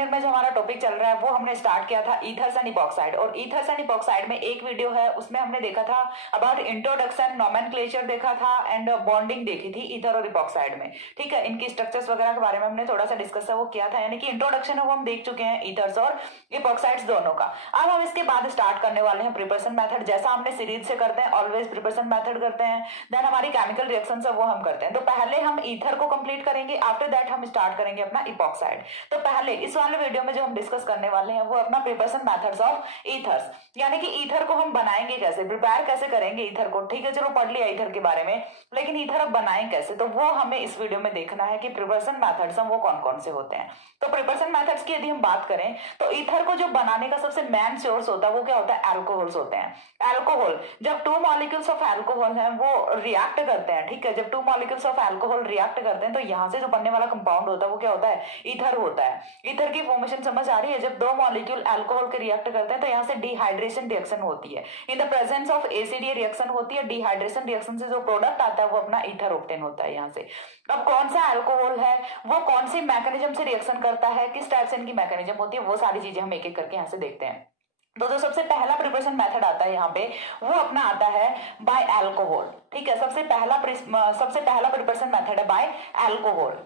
Second year में जो हमारा टॉपिक चल रहा है वो हमने स्टार्ट किया था ईथर्स एंड इपॉक्साइड, और ईथर्स एंड इपॉक्साइड में एक वीडियो है उसमें हमने देखा था अबाउट इंट्रोडक्शन, नोमेनक्लेचर देखा था एंड बॉन्डिंग देखी थी ईथर और इपॉक्साइड में। ठीक है, इनकी स्ट्रक्चर्स वगैरह के बारे में हमने थोड़ा सा डिस्कस है वो किया था, यानी कि इंट्रोडक्शन है वो हम देख चुके हैं ईथर्स और इपॉक्साइड्स दोनों का। अब हम इसके बाद स्टार्ट करने वाले हैं प्रिपरेशन मेथड, जैसा हमने सीरीज से करते हैं ऑलवेज प्रिपरेशन मेथड करते हैं, देन हमारी केमिकल रिएक्शन है वो हम करते हैं। तो पहले हम ईथर को कंप्लीट करेंगे, आफ्टर दैट हम स्टार्ट करेंगे अपना इपॉक्साइड। तो पहले इस वाले वीडियो में जो हम डिस्कस करने वाले हैं वो अपना प्रिपरेशन मेथड्स ऑफ ईथर्स, यानी कि ईथर को हम बनाएंगे कैसे, प्रिपेयर कैसे करेंगे ईथर को। ठीक है, चलो पढ़ लिया ईथर के बारे में, लेकिन ईथर अब बनाएं कैसे, तो वो हमें इस वीडियो में देखना है कि प्रिपरेशन मेथड्स हम वो कौन कौन से होते हैं। तो प्रिपरेशन मेथड्स की यदि हम बात करें तो ईथर को जो बनाने का सबसे मेन सोर्स होता है वो क्या होता है, अल्कोहल्स होते हैं। अल्कोहल, जब टू मॉलिक्यूल्स ऑफ अल्कोहल हैं वो रिएक्ट करते हैं, ठीक है, जब two molecules of alcohol react करते हैं तो यहाँ से जो बनने वाला कंपाउंड होता है वो क्या होता है, ईथर होता है। ईथर की फॉर्मेशन समझ आ रही है, जब दो मॉलिक्यूल अल्कोहल के रिएक्ट करते हैं तो यहाँ से डिहाइड्रेशन रिएक्शन होती है, in the presence of acid ये रिएक्शन होती है, डिहाइड्रेशन रिएक्शन से जो प्रोडक्ट आता है वो अपना ईथर ऑब्टेन होता है यहाँ से। अब कौन सा अल्कोहल है, वो कौन सी मैकेनिज्म से रिएक्शन करता है, किस टाइप से इनकी मैकेनिज्म होती है, वो सारी चीजें हम एक एक करके यहाँ से देखते हैं। तो जो सबसे पहला प्रिपरेशन मेथड आता है यहाँ पे वो अपना आता है बाय अल्कोहल। ठीक है, सबसे पहला प्रिपरेशन मेथड है बाय अल्कोहल।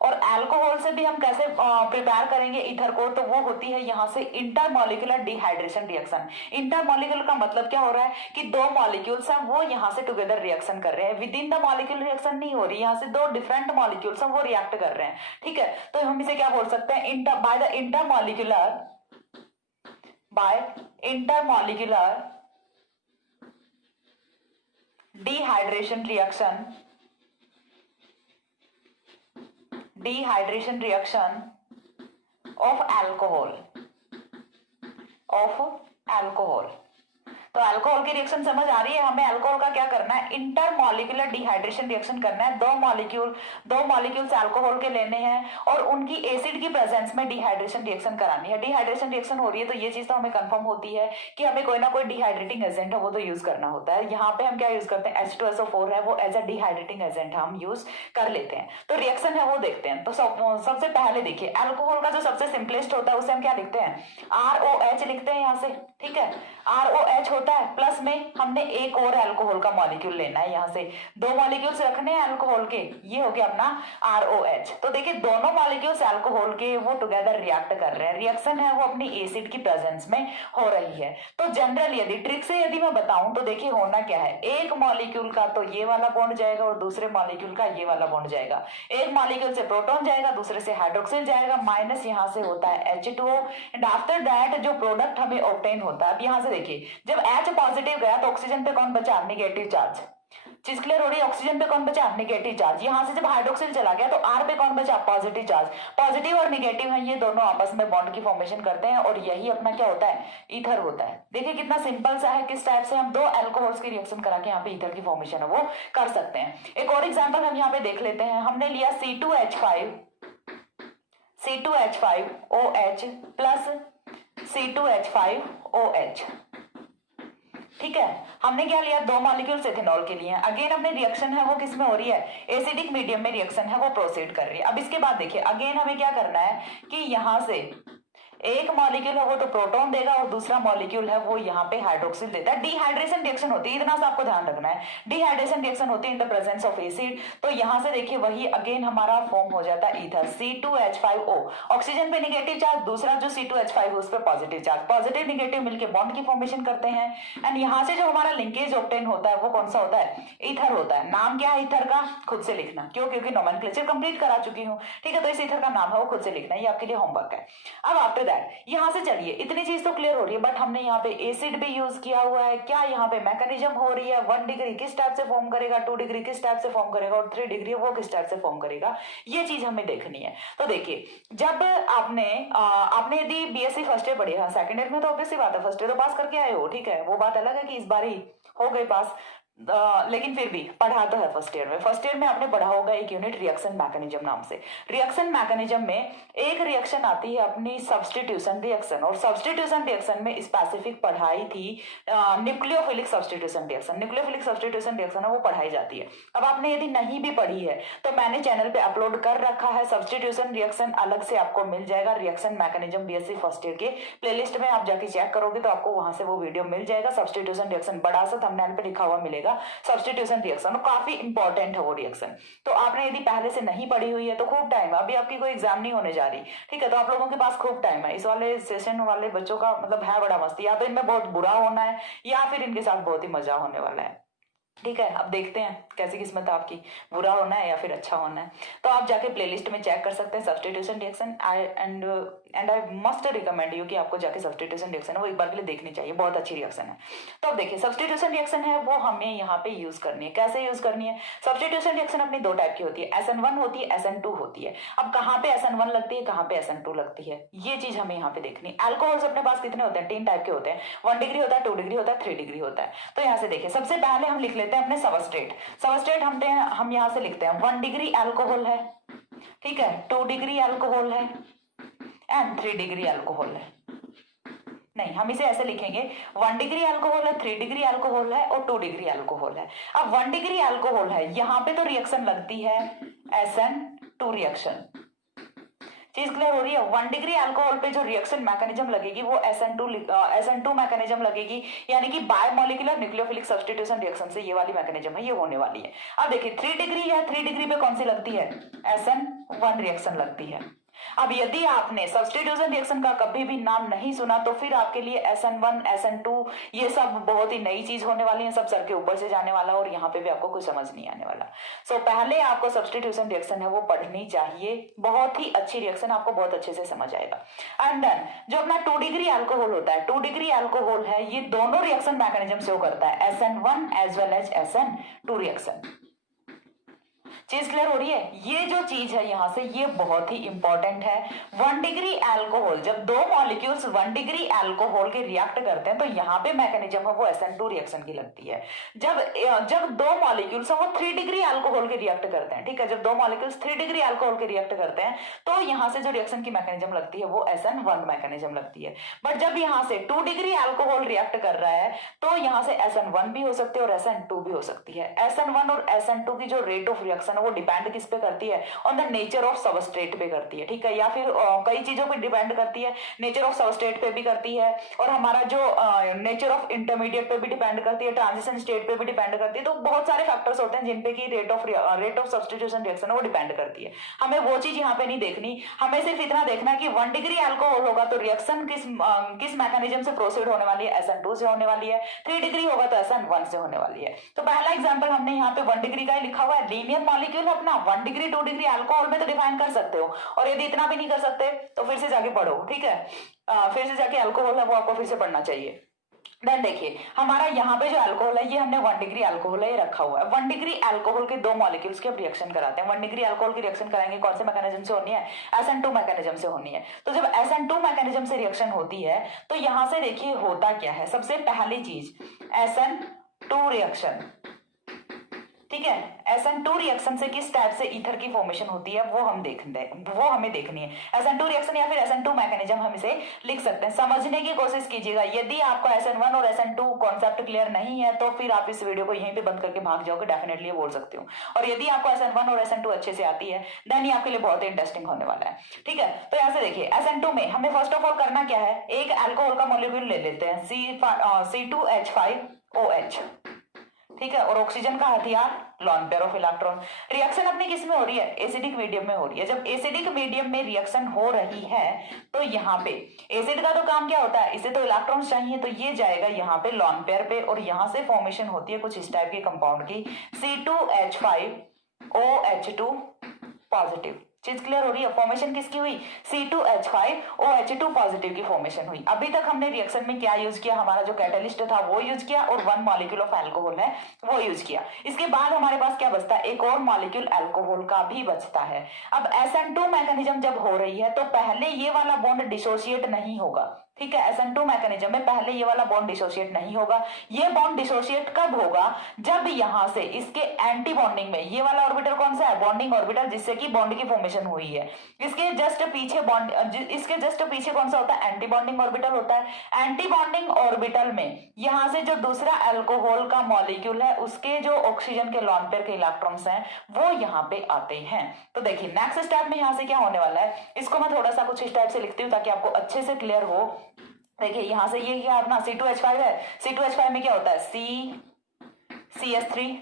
और अल्कोहल से भी हम कैसे प्रिपेयर करेंगे ईथर को, तो वो होती है यहाँ से इंटरमॉलिक्यूलर डिहाइड्रेशन रिएक्शन। इंटरमॉलिक्यूलर का मतलब क्या हो रहा है कि दो मॉलिक्यूल्स हैं वो यहाँ से टुगेदर रिएक्शन कर रहे हैं, with in the molecule reaction नहीं हो रही, यहाँ से दो डिफरेंट मॉलिक्यूल्स हैं वो रिएक्ट कर रहे हैं। ठीक है, तो हम इसे क्या बोल सकते हैं, by the intermolecular dehydration reaction of alcohol। तो अल्कोहल की रिएक्शन समझ आ रही है, हमें अल्कोहल का क्या करना है, इंटरमॉलिक्यूलर डिहाइड्रेशन रिएक्शन करना है। दो मॉलिक्यूल्स अल्कोहल के लेने हैं और उनकी एसिड की प्रेजेंस में डिहाइड्रेशन रिएक्शन करानी है। डिहाइड्रेशन रिएक्शन हो रही है तो ये चीज तो हमें कंफर्म होती है कि हमें कोई ना कोई डिहाइड्रेटिंग एजेंट है वो तो यूज करना होता है। यहाँ पे हम क्या यूज करते हैं, H2SO4 है वो एज अ डिहाइड्रेटिंग एजेंट हम यूज कर लेते हैं। तो रिएक्शन है वो देखते हैं। तो सबसे पहले देखिए अल्कोहल का जो सबसे सिंपलेस्ट होता है उसे हम क्या लिखते हैं, ROH लिखते हैं यहाँ से। ठीक है, ROH होता है, प्लस में हमने एक और अल्कोहल का मॉलिक्यूल लेना है, यहाँ से दो मॉलिक्यूल्स रखने हैं अल्कोहल के, ये हो गया अपना ROH। तो देखिए दोनों मॉलिक्यूल्स अल्कोहल के वो टुगेदर रिएक्ट कर रहे हैं, रिएक्शन है वो अपनी एसिड की प्रेजेंस में हो रही है। तो जनरल यदि ट्रिक से यदि मैं बताऊं तो देखिए होना क्या है, एक मॉलिक्यूल का तो ये वाला बॉन्ड जाएगा और दूसरे मॉलिक्यूल का ये वाला बॉन्ड जाएगा। एक मॉलिक्यूल से प्रोटॉन जाएगा, दूसरे से हाइड्रोक्सिल जाएगा, माइनस यहाँ से होता है H2O, एंड आफ्टर दैट जो प्रोडक्ट हमें ऑब्टेन होता है। अब यहाँ से देखिए जब H पॉजिटिव गया तो ऑक्सीजन पे कौन बचा, नेगेटिव चार्ज। चीज क्लियर हो रही है, ऑक्सीजन पे कौन बचा, नेगेटिव चार्ज। यहाँ से जब हाइड्रोक्सिल चला गया तो R पे कौन बचा, पॉजिटिव चार्ज। पॉजिटिव और नेगेटिव है ये दोनों आपस में बॉन्ड की फॉर्मेशन करते हैं और यही अपना क्या होता है, ईथर होता है। देखिए कितना सिंपल सा है, किस टाइप से हम दो अल्कोहल्स की रिएक्शन करा के यहाँ पे ईथर की फॉर्मेशन है वो कर सकते हैं। एक और एग्जाम्पल हम यहाँ पे देख लेते हैं, हमने लिया C2H5OH प्लस C2H5OH। ठीक है, हमने क्या लिया, दो मॉलिक्यूल्स एथेनॉल के लिए। अगेन अपनी रिएक्शन है वो किस में हो रही है, एसिडिक मीडियम में रिएक्शन है वो प्रोसीड कर रही है। अब इसके बाद देखिए अगेन हमें क्या करना है कि यहाँ से एक मॉलिक्यूल है वो तो प्रोटॉन देगा और दूसरा मॉलिक्यूल है वो यहाँ पे हाइड्रोक्सिल देता है। डिहाइड्रेशन रिएक्शन होती है, इतना सा आपको ध्यान रखना है, डिहाइड्रेशन रिएक्शन होती है in the presence of acid. तो यहाँ से देखिए वही अगेन हमारा फॉर्म हो जाता है ईथर, C2H5O। ऑक्सीजन पे नेगेटिव चार्ज, दूसरा जो C2H5 उस पर पॉजिटिव चार्ज, पॉजिटिव नेगेटिव मिलकर बॉन्ड की फॉर्मेशन करते हैं। एंड यहाँ से जो हमारा लिंकेज ऑब्टेन होता है वो कौन सा होता है, ईथर होता है। नाम क्या है ईथर का, खुद से लिखना, क्यों, क्योंकि नोमेनक्लेचर कंप्लीट करा चुकी हूँ। ठीक है, तो इस ईथर का नाम है वो खुद से लिखना, ये आपके लिए होमवर्क है। अब आफ्टर दैट यहाँ से चलिए इतनी चीज तो क्लियर हो रही है, बट हमने यहाँ पे एसिड भी यूज किया हुआ है। क्या यहाँ पे मैकेनिज्म हो रही है, 1 डिग्री किस टाइप से फॉर्म करेगा, 2 डिग्री किस टाइप से फॉर्म करेगा और 3 डिग्री वो किस टाइप से फॉर्म करेगा, ये चीज हमें देखनी है। तो देखिए जब आपने यदि बीएससी फर्स्ट ईयर पढ़ी है, सेकंड ईयर में तो ऑब्वियसली बात है फर्स्ट ईयर तो पास करके आए हो। ठीक है, वो बात अलग है कि इस बार ही हो गए पास, लेकिन फिर भी पढ़ा तो है फर्स्ट ईयर में। फर्स्ट ईयर में आपने पढ़ा होगा एक यूनिट रिएक्शन मैकेनिज्म नाम से। रिएक्शन मैकेनिज्म में एक रिएक्शन आती है अपनी सब्स्टिट्यूशन रिएक्शन, और सब्स्टिट्यूशन रिएक्शन में स्पेसिफिक पढ़ाई थी nucleophilic substitution reaction. Nucleophilic substitution reaction है वो पढ़ाई जाती है। अब आपने यदि नहीं भी पढ़ी है तो मैंने चैनल पे अपलोड कर रखा है, सब्स्टिट्यूशन रिएक्शन अलग से आपको मिल जाएगा। Reaction mechanism BSc first year के प्लेलिस्ट में आप जाके चेक करोगे तो आपको वहां से वो वीडियो मिल जाएगा। सब्स्टिट्यूशन रिएक्शन बड़ा सा थंबनेल पे लिखा हुआ मिलेगा सब्स्टिट्यूशन रिएक्शन, काफी इंपॉर्टेंट है वो रिएक्शन। तो आपने यदि पहले से नहीं पढ़ी हुई है तो खूब टाइम है, अभी आपकी कोई एग्जाम नहीं होने जा रही, ठीक है, तो आप लोगों के पास खूब टाइम है। इस वाले सेशन वाले बच्चों का मतलब है बड़ा मस्ती, या तो इनमें बहुत बुरा होना है या फिर इनके साथ बहुत ही मजा होने वाला है। ठीक है, अब देखते हैं कैसी किस्मत है आपकी, बुरा होना है या फिर अच्छा होना है। तो आप जाके प्लेलिस्ट में चेक कर सकते हैं substitution reaction. And I must recommend you कि आपको जाके सब्स्टिट्यूशन रिएक्शन है वो एक बार के लिए देखनी चाहिए, बहुत अच्छी रिएक्शन है। तो अब देखिए सब्स्टिट्यूशन रिएक्शन है वो हमें यहाँ पे यूज करनी है। कैसे यूज करनी है? सब्स्टिट्यूशन रिएक्शन अपनी दो टाइप की होती है, SN1 होती है, SN2 होती है। अब कहाँ पे SN1 लगती है, कहाँ पे SN2 लगती है, ये चीज हमें यहाँ पे देखनी है। अल्कोहल्स अपने पास कितने होते हैं? 3 टाइप के होते हैं, 1 डिग्री होता है, 2 डिग्री होता है, 3 डिग्री होता है। तो यहाँ से देखिए सबसे पहले हम लिख लेते हैं अपने सबस्ट्रेट। सबस्ट्रेट हम यहाँ से लिखते हैं 1 डिग्री अल्कोहल है, ठीक है, 2 डिग्री अल्कोहल है एंड 3 डिग्री अल्कोहल है। नहीं, हम इसे ऐसे लिखेंगे 1 डिग्री अल्कोहल है, 3 डिग्री अल्कोहल है और 2 डिग्री अल्कोहल है। अब 1 डिग्री अल्कोहल है, यहां पे तो रिएक्शन लगती है SN2 रिएक्शन। चीज क्लियर हो रही है? 1 डिग्री अल्कोहल पे जो रिएक्शन मैकेनिज्म लगेगी वो SN2 मैकेनिज्म लगेगी, यानी कि बायोमोलिकुलर न्यूक्लियोफिलिक सब्स्टिट्यूशन रिएक्शन से ये वाली मैकेनिज्म है, ये होने वाली है। अब देखिए 3 डिग्री है, 3 डिग्री पे कौन सी लगती है? SN1 रिएक्शन लगती है। अब यदि आपने सब्स्टिट्यूशन रिएक्शन का कभी भी नाम नहीं सुना तो फिर आपके लिए SN1 SN2 ये सब बहुत ही नई चीज होने वाली है, सब सर के ऊपर से जाने वाला और यहाँ पे भी आपको कुछ समझ नहीं आने वाला। सो पहले आपको सब्स्टिट्यूशन रिएक्शन है वो पढ़नी चाहिए, बहुत ही अच्छी रिएक्शन, आपको बहुत अच्छे से समझ आएगा। एंड देन जो अपना 2 डिग्री अल्कोहल होता है, 2 डिग्री अल्कोहल है, ये दोनों रिएक्शन मैकेनिज्म शो करता है, SN1 as well as SN2 reaction. चीज क्लियर हो रही है? ये जो चीज है यहां से ये बहुत ही इंपॉर्टेंट है। 1 डिग्री अल्कोहल, जब दो मॉलिक्यूल्स 1 डिग्री अल्कोहल के रिएक्ट करते हैं तो यहाँ पे मैकेनिज्म है वो SN2 रिएक्शन की लगती है। जब दो मॉलिक्यूल्स वो 3 डिग्री अल्कोहल के रिएक्ट करते हैं, ठीक है, जब दो मॉलिक्यूल्स 3 डिग्री अल्कोहल के रिएक्ट करते हैं तो यहाँ से जो रिएक्शन की मैकेनिज्म लगती है वो SN1 मैकेनिज्म लगती है। बट जब यहाँ से 2 डिग्री अल्कोहल रिएक्ट कर रहा है तो यहाँ से SN1 भी हो सकती है और SN2 भी हो सकती है। SN1 और SN2 की जो रेट ऑफ रिएक्शन है वो डिपेंड किस पे करती है? On the nature of substrate पे करती है, ठीक है, या फिर कई चीजों पे डिपेंड करती है, नेचर ऑफ सबस्ट्रेट पे भी करती है और हमारा जो नेचर ऑफ इंटरमीडिएट पे भी डिपेंड करती है, ट्रांजिशन स्टेट पे भी डिपेंड करती है। तो बहुत सारे फैक्टर्स होते हैं जिनपे की रेट ऑफ सब्स्टिट्यूशन रिएक्शन है वो डिपेंड करती है। हमें वो चीज यहाँ पे नहीं देखनी, हमें सिर्फ इतना देखना है कि 1 डिग्री अल्कोहल होगा तो रिएक्शन किस मैकेनिज्म से प्रोसीड होने वाली है? SN2 से होने वाली है। 3 डिग्री होगा तो SN1 से होने वाली है। तो पहला एग्जांपल हमने यहाँ पे 1 डिग्री का ही लिखा हुआ है, लीनियर मॉलिक्यूल अपना 1 डिग्री 2 डिग्री अल्कोहल में तो डिफाइन कर सकते हो, और यदि इतना भी नहीं कर सकते तो फिर से जाके पढ़ो, ठीक है, फिर से जाके अल्कोहल है वो आपको फिर से पढ़ना चाहिए। देन देखिए हमारा यहाँ पे जो अल्कोहल है ये हमने 1 डिग्री अल्कोहल है रखा हुआ है। 1 डिग्री अल्कोहल के दो मॉलिक्यूल्स के रिएक्शन कराते हैं। 1 डिग्री अल्कोहल की रिएक्शन कराएंगे कौन से मैकेनिज्म से होनी है? SN2 मैकेनिज्म से होनी है। तो जब SN2 मैकेनिज्म से रिएक्शन होती है तो यहाँ से देखिए होता क्या है। सबसे पहली चीज SN2 रिएक्शन, ठीक है, SN2 रिएक्शन से किस टाइप से ईथर की फॉर्मेशन होती है वो हमें देखनी है। SN2 रिएक्शन या फिर SN2 मैकेनिज्म हम इसे लिख सकते हैं। समझने की कोशिश कीजिएगा। यदि आपको SN1 और SN2 कॉन्सेप्ट क्लियर नहीं है तो फिर आप इस वीडियो को यहीं पे बंद करके भाग जाओगे, डेफिनेटली बोल सकती हूँ। और यदि आपको SN1 और SN2 अच्छे से आती है देन ये आपके लिए बहुत ही इंटरेस्टिंग होने वाला है, ठीक है। तो यहाँ से देखिए SN2 में हमें फर्स्ट ऑफ ऑल करना क्या है, एक अल्कोहल का मॉलिक्यूल ले लेते हैं C2H5OH, ठीक है, और ऑक्सीजन का हथियार lone pair of electron. Reaction अपनी किस में हो रही है? एसिडिक मीडियम में हो रही है। जब एसिडिक मीडियम में रिएक्शन हो रही है तो यहाँ पे एसिड का तो काम क्या होता है, इसे तो इलेक्ट्रॉन चाहिए, तो ये जाएगा यहाँ पे लॉन पेयर पे और यहाँ से फॉर्मेशन होती है कुछ इस टाइप के कंपाउंड की C2H5OH2 पॉजिटिव। चीज क्लियर हो रही है? फॉर्मेशन किसकी हुई? C2H5OH2 पॉजिटिव की फॉर्मेशन हुई। अभी तक हमने रिएक्शन में क्या यूज किया? हमारा जो कैटलिस्ट था वो यूज किया और 1 मॉलिक्यूल ऑफ अल्कोहल है वो यूज किया। इसके बाद हमारे पास क्या बचता है? एक और मॉलिक्यूल अल्कोहल का भी बचता है। अब SN2 मैकेनिज्म जब हो रही है तो पहले ये वाला बॉन्ड डिसोसिएट नहीं होगा, ठीक है। SN2 मैकेनिज्म में पहले ये वाला बॉन्ड डिसोशिएट नहीं होगा। ये बॉन्ड डिसोशिएट कब होगा? जब यहां से इसके एंटी बॉन्डिंग में, ये वाला ऑर्बिटल कौन सा है? बॉन्डिंग ऑर्बिटल, जिससे कि बॉन्ड की फॉर्मेशन हुई है। इसके जस्ट पीछे कौन सा होता है? एंटी बॉन्डिंग ऑर्बिटल होता है। एंटी बॉन्डिंग ऑर्बिटल में यहां से जो दूसरा अल्कोहल का मॉलिक्यूल है, उसके जो ऑक्सीजन के लोन पेयर के इलेक्ट्रॉन्स हैं, वो यहाँ पे आते हैं। तो देखिए नेक्स्ट स्टेप में यहां से क्या होने वाला है, इसको मैं थोड़ा सा कुछ इस टाइप से लिखती हूँ ताकि आपको अच्छे से क्लियर हो। देखिए यहां से ये क्या अपना C2H5 है। C2H5 में क्या होता है? CH3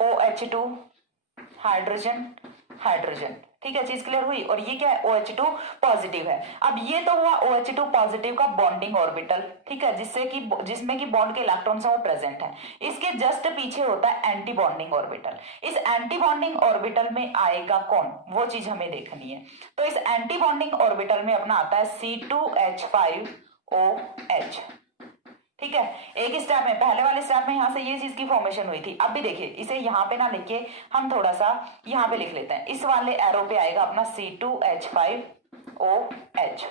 OH2 hydrogen hydrogen. ठीक है, चीज क्लियर हुई। और ये क्या है? OH2 पॉजिटिव है। अब ये तो हुआ OH2 पॉजिटिव का बॉन्डिंग ऑर्बिटल, ठीक है, जिसमें कि बॉन्ड के इलेक्ट्रॉन्स वो प्रेजेंट है। इसके जस्ट पीछे होता है एंटी बॉन्डिंग ऑर्बिटल। इस एंटी बॉन्डिंग ऑर्बिटल में आएगा कौन? वो चीज हमें देखनी है। तो इस एंटी बॉन्डिंग ऑर्बिटल में अपना आता है C2H5OH। ठीक है, एक स्टेप में, पहले वाले स्टेप में यहां से ये चीज की फॉर्मेशन हुई थी। अब भी देखिए, इसे यहां पे ना लिख के हम थोड़ा सा यहां पे लिख लेते हैं। इस वाले एरो पे आएगा अपना C2H5OH।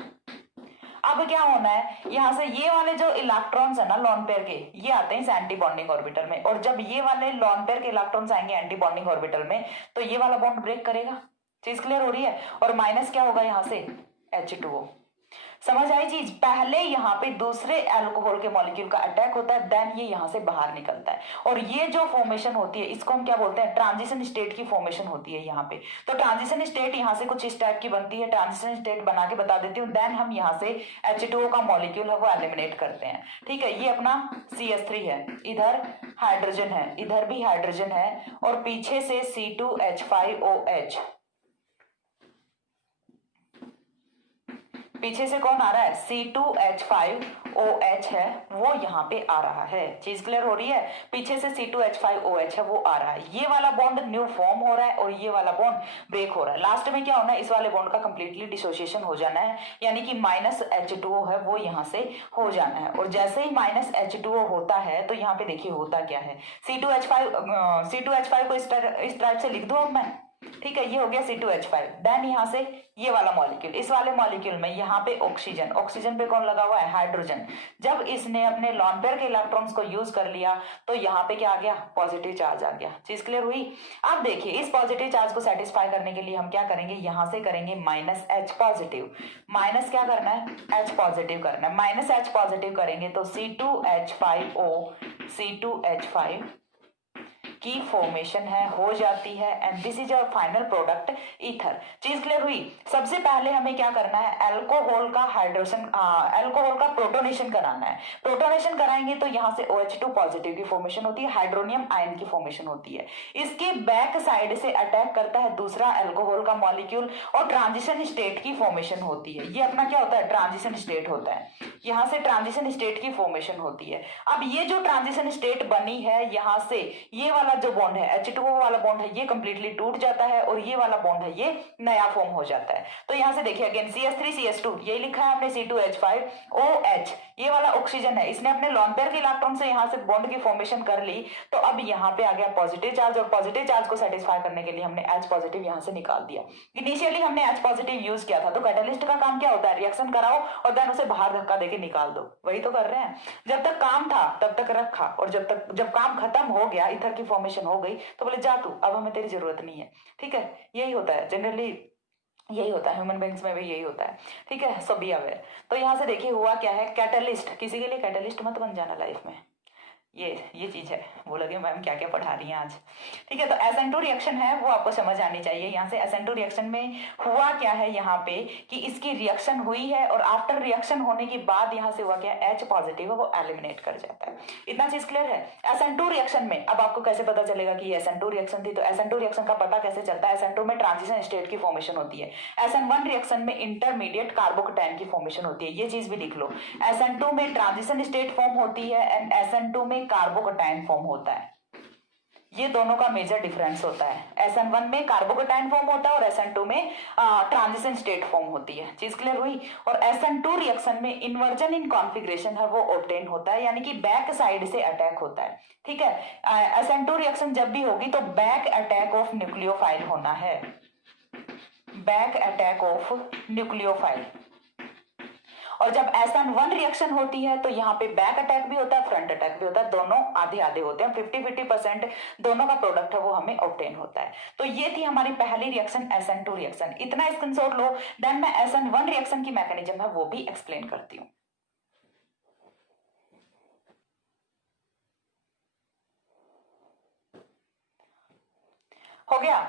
अब क्या होना है, यहां से ये वाले जो इलेक्ट्रॉन्स है ना लोन पेयर के, ये आते हैं इस एंटी बॉन्डिंग ऑर्बिटल में। और जब ये वाले लोन पेयर के इलेक्ट्रॉन्स आएंगे एंटी बॉन्डिंग ऑर्बिटल में, तो ये वाला बॉन्ड ब्रेक करेगा। चीज क्लियर हो रही है? और माइनस क्या होगा यहां से? H2O। समझ आई चीज? पहले यहाँ पे दूसरे अल्कोहल के मॉलिक्यूल का अटैक होता है, देन ये यहाँ से बाहर निकलता है। और ये जो फॉर्मेशन होती है, इसको हम क्या बोलते हैं? ट्रांजिशन स्टेट की फॉर्मेशन होती है यहाँ पे। तो ट्रांजिशन स्टेट यहाँ से कुछ इस टाइप की बनती है। ट्रांजिशन स्टेट बना के बता देती हूँ। देन हम यहाँ से H2O का मॉलिक्यूल है वो एलिमिनेट करते हैं। ठीक है, ये अपना CH3 है, इधर हाइड्रोजन है, इधर भी हाइड्रोजन है, और पीछे से C2H5OH। पीछे से कौन आ रहा है? C2H5OH है, वो यहाँ पे आ रहा है। चीज क्लियर हो रही है? पीछे से C2H5OH है, वो आ रहा है। ये वाला बॉन्ड न्यू फॉर्म हो रहा है और ये वाला बॉन्ड ब्रेक हो रहा है। लास्ट में क्या होना है? इस वाले बॉन्ड का कंप्लीटली डिसोसिएशन हो जाना है, यानी कि -H2O है वो यहाँ से हो जाना है। और जैसे ही -H2O होता है, तो यहाँ पे देखिए होता क्या है। C2H5 को इस टाइप से लिख दो अब मैं। ठीक है, ये हो गया C2H5। देन यहाँ से ये वाला मॉलिक्यूल, इस वाले मॉलिक्यूल में यहाँ पे ऑक्सीजन, ऑक्सीजन पे कौन लगा हुआ है? हाइड्रोजन। जब इसने अपने लोन पेयर के इलेक्ट्रॉन्स को यूज कर लिया, तो यहाँ पे क्या आ गया? पॉजिटिव चार्ज आ गया। चीज क्लियर हुई? अब देखिए, इस पॉजिटिव चार्ज को सेटिस्फाई करने के लिए हम क्या करेंगे? यहाँ से करेंगे -H पॉजिटिव। माइनस क्या करना है? H पॉजिटिव करना है। -H पॉजिटिव करेंगे तो C2H5 की फॉर्मेशन है, हो जाती है, and this is our final product ether. चीज क्लियर हुई? सबसे पहले हमें क्या करना है? अल्कोहल का प्रोटोनेशन कराना है। प्रोटोनेशन कराएंगे तो यहाँ से OH2 पॉजिटिव की फॉर्मेशन होती है, हाइड्रोनियम आयन की फॉर्मेशन होती है। इसके बैक साइड से अटैक करता है दूसरा अल्कोहल का मॉलिक्यूल और ट्रांजिशन स्टेट की फॉर्मेशन होती है। ये अपना क्या होता है? ट्रांजिशन स्टेट होता है। यहाँ से ट्रांजिशन स्टेट की फॉर्मेशन होती है। अब ये जो ट्रांजिशन स्टेट बनी है, यहाँ से ये वाला जो बॉन्ड है, H2O वाला बॉन्ड है, ये कंप्लीटली टूट जाता है, और ये वाला बॉन्ड है ये नया फॉर्म हो जाता है। तो यहाँ से देखिए अगेन CH3 CH2, ये लिखा है हमने C2H5OH। ये वाला ऑक्सीजन है, इसने अपने लोन पेयर के इलेक्ट्रॉन से यहाँ से बॉन्ड की फॉर्मेशन कर ली। तो अब यहाँ पे आ गया पॉजिटिव चार्ज, और पॉजिटिव चार्ज को सेटिस्फाई करने के लिए हमने H पॉजिटिव यहाँ से निकाल दिया। इनिशियली हमने H पॉजिटिव यूज किया था। तो कैटलिस्ट का काम क्या होता है? रिएक्शन कराओ और देन उसे बाहर धक्का देके निकाल दो। वही तो कर रहे हैं। जब तक काम था तब तक रखा, और जब काम खत्म हो गया, ईथर की फॉर्मेशन हो गई, तो बोले जा तू, अब हमें तेरी जरूरत नहीं है। ठीक है, यही होता है जनरली, यही होता है ह्यूमन बींग्स में भी यही होता है। ठीक है, सो बी अवेयर। तो यहाँ से देखिए हुआ क्या है? कैटलिस्ट, किसी के लिए कैटलिस्ट मत बन जाना लाइफ में। ये चीज है। वो लगे मैम क्या क्या पढ़ा रही हैं आज। ठीक है, तो SN2 रिएक्शन है वो आपको समझ आनी चाहिए। यहाँ से SN2 रिएक्शन में हुआ क्या है, यहाँ पे कि इसकी रिएक्शन हुई है, और आफ्टर रिएक्शन होने के बाद यहाँ से हुआ क्या? H पॉजिटिव है वो एलिमिनेट कर जाता है। इतना चीज क्लियर है? SN2 रिएक्शन में अब आपको कैसे पता चलेगा कि ये SN2 रिएक्शन थी? तो SN2 रिएक्शन का पता कैसे चलता है? SN2 में ट्रांजिशन स्टेट की फॉर्मेशन होती है। SN1 रिएक्शन में इंटरमीडिएट कार्बोकेटायन की फॉर्मेशन होती है। ये चीज भी लिख लो। SN2 में ट्रांजिशन स्टेट फॉर्म होती है, एंड SN2 में कार्बोकेटायन फॉर्म होता है। ये दोनों का मेजर डिफरेंस होता है। SN1 में कार्बोकेटायन फॉर्म होता है और SN2 में ट्रांजिशन स्टेट फॉर्म होती है। चीज क्लियर हुई? और SN2 रिएक्शन में इन्वर्जन इन कॉन्फिगरेशन है वो ऑब्टेन होता है, यानी कि बैक साइड से अटैक होता है। ठीक है, SN2 रिएक्शन जब भी होगी तो बैक अटैक ऑफ न्यूक्लियोफाइल होना है। Back attack of nucleophile. और जब SN1 रिएक्शन होती है तो यहाँ पे बैक अटैक भी होता है, फ्रंट अटैक भी होता है, दोनों आधे आधे होते हैं, 50-50% दोनों का प्रोडक्ट है वो हमें ऑब्टेन होता है। तो ये थी हमारी पहली रिएक्शन SN2 रिएक्शन, इतना स्क्रीनशॉट लो। देन मैं SN1 रिएक्शन की मैकेनिज्म है वो भी एक्सप्लेन करती हूँ। हो गया।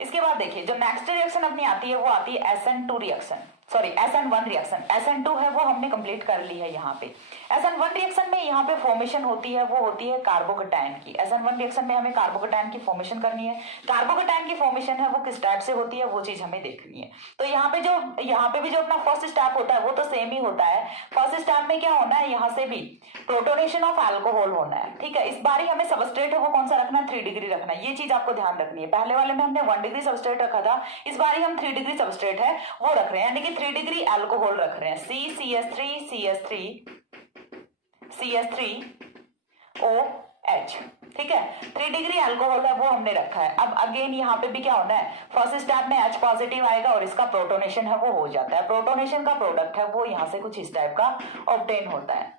इसके बाद देखिए जो नेक्स्ट रिएक्शन अपनी आती है वो आती है SN2 reaction, sorry SN1 reaction. SN2 है वो हमने कंप्लीट कर ली है यहाँ पे। SN1 रिएक्शन में यहाँ पे फॉर्मेशन होती है वो होती है कार्बोकेटायन की। SN1 रिएक्शन में हमें कार्बोकेटायन की फॉर्मेशन करनी है। कार्बोकेटायन की फॉर्मेशन है वो किस टाइप से होती है वो चीज हमें देखनी है। तो यहाँ पे भी जो अपना फर्स्ट स्टेप होता है वो तो सेम ही होता है। फर्स्ट स्टेप में क्या होना है, यहाँ से भी प्रोटोनेशन ऑफ अल्कोहल होना है, ठीक है। इस बार ही हमें सबस्ट्रेट है वो कौन सा रखना है, 3 डिग्री रखना है। ये चीज आपको ध्यान रखनी है। पहले वाले में हमने 1 डिग्री सबस्ट्रेट रखा था, इस बार ही हम 3 डिग्री सबस्ट्रेट है वो रख रहे हैं, यानी कि 3 डिग्री अल्कोहल रख रहे हैं। CCS3CH3OH, ठीक है। 3 डिग्री अल्कोहल है वो हमने रखा है। अब अगेन यहाँ पे भी क्या होना है, फर्स्ट स्टेप में H पॉजिटिव आएगा और इसका प्रोटोनेशन है वो हो जाता है। प्रोटोनेशन का प्रोडक्ट है वो यहाँ से कुछ इस टाइप का ऑब्टेन होता है,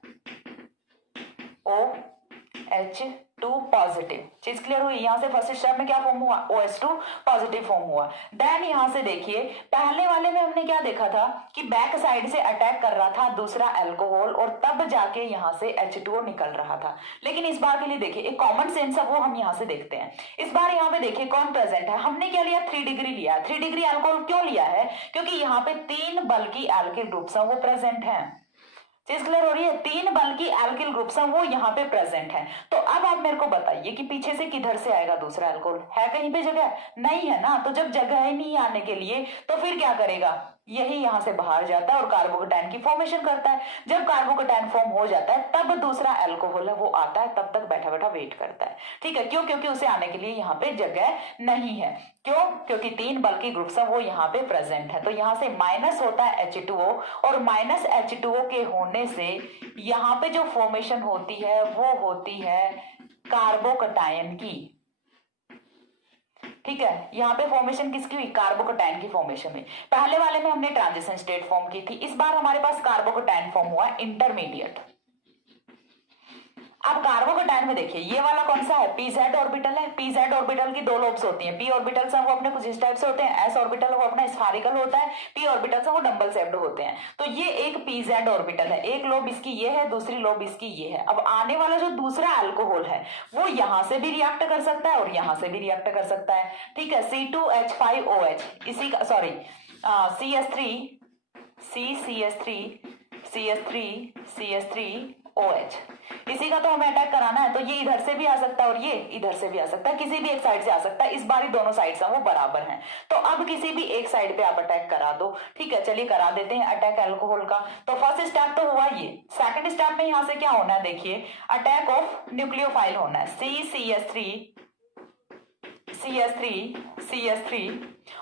OH2 पॉजिटिव। चीज क्लियर हुई। यहाँ से फर्स्ट स्टेप में क्या फॉर्म हुआ, OH2 पॉजिटिव फॉर्म हुआ। देन यहाँ से देखिए पहले वाले में हमने क्या देखा था कि बैक साइड से अटैक कर रहा था दूसरा अल्कोहल और तब जाके यहाँ से H2O निकल रहा था। लेकिन इस बार के लिए देखिए एक कॉमन सेंस है वो हम यहाँ से देखते हैं। इस बार यहाँ पे देखिए कौन प्रेजेंट है, हमने क्या लिया, 3 डिग्री लिया। 3 डिग्री अल्कोहल क्यों लिया है, क्योंकि यहाँ पे 3 बल्कि एल्किल ग्रुप्स हैं वो प्रेजेंट हैं। चीज क्लियर हो रही है। 3 बल्कि एल्किल ग्रुप्स हैं वो यहाँ पे प्रेजेंट हैं। तो अब आप मेरे को बताइए कि पीछे से किधर से आएगा दूसरा अल्कोहल, है कहीं पे जगह, नहीं है ना। तो जब जगह ही नहीं आने के लिए तो फिर क्या करेगा, यही यहाँ से बाहर जाता है और कार्बोकेटायन की फॉर्मेशन करता है। जब कार्बोकेटायन फॉर्म हो जाता है तब दूसरा अल्कोहल है वो आता है, तब तक बैठा बैठा वेट करता है, ठीक है। क्यों, क्योंकि उसे आने के लिए यहाँ पे जगह नहीं है। क्यों, क्योंकि 3 बल्कि ग्रुप्स वो यहाँ पे प्रेजेंट है। तो यहाँ से माइनस होता है H2O और माइनस H2O के होने से यहाँ पे जो फॉर्मेशन होती है वो होती है कार्बोकेटायन की, ठीक है। यहाँ पे फॉर्मेशन किसकी हुई, कार्बोकेटायन की फॉर्मेशन हुई। पहले वाले में हमने ट्रांजिशन स्टेट फॉर्म की थी, इस बार हमारे पास कार्बोकेटायन फॉर्म हुआ इंटरमीडिएट। अब कार्बोकेटायन में देखिए ये वाला कौन सा है, pz ऑर्बिटल है। pz ऑर्बिटल की 2 लोब्स होती हैं। p ऑर्बिटल्स हैं वो अपने कुछ इस टाइप से होते हैं, s ऑर्बिटल वो अपना स्फेरिकल होता है, p ऑर्बिटल्स हैं वो डबल शेप्ड होते हैं। तो ये एक pz ऑर्बिटल है, एक लोब इसकी ये है, दूसरी लोब इसकी ये है। अब आने वाला जो दूसरा अल्कोहल है वो यहां से भी रिएक्ट कर सकता है और यहां से भी रिएक्ट कर सकता है, ठीक है। C2H5OH इसी का, सॉरी CH3OH इसी का तो हमें अटैक कराना है। तो ये इधर से भी आ सकता है और ये इधर से भी आ सकता है, किसी भी एक साइड से आ सकता है। इस बार ही दोनों साइड वो बराबर हैं। तो अब किसी भी एक साइड पे आप अटैक करा दो, ठीक है। चलिए करा देते हैं अटैक अल्कोहल का। तो फर्स्ट स्टेप तो हुआ ये। सेकंड स्टेप में यहाँ से क्या होना है, देखिए अटैक ऑफ न्यूक्लियोफाइल होना है, CH3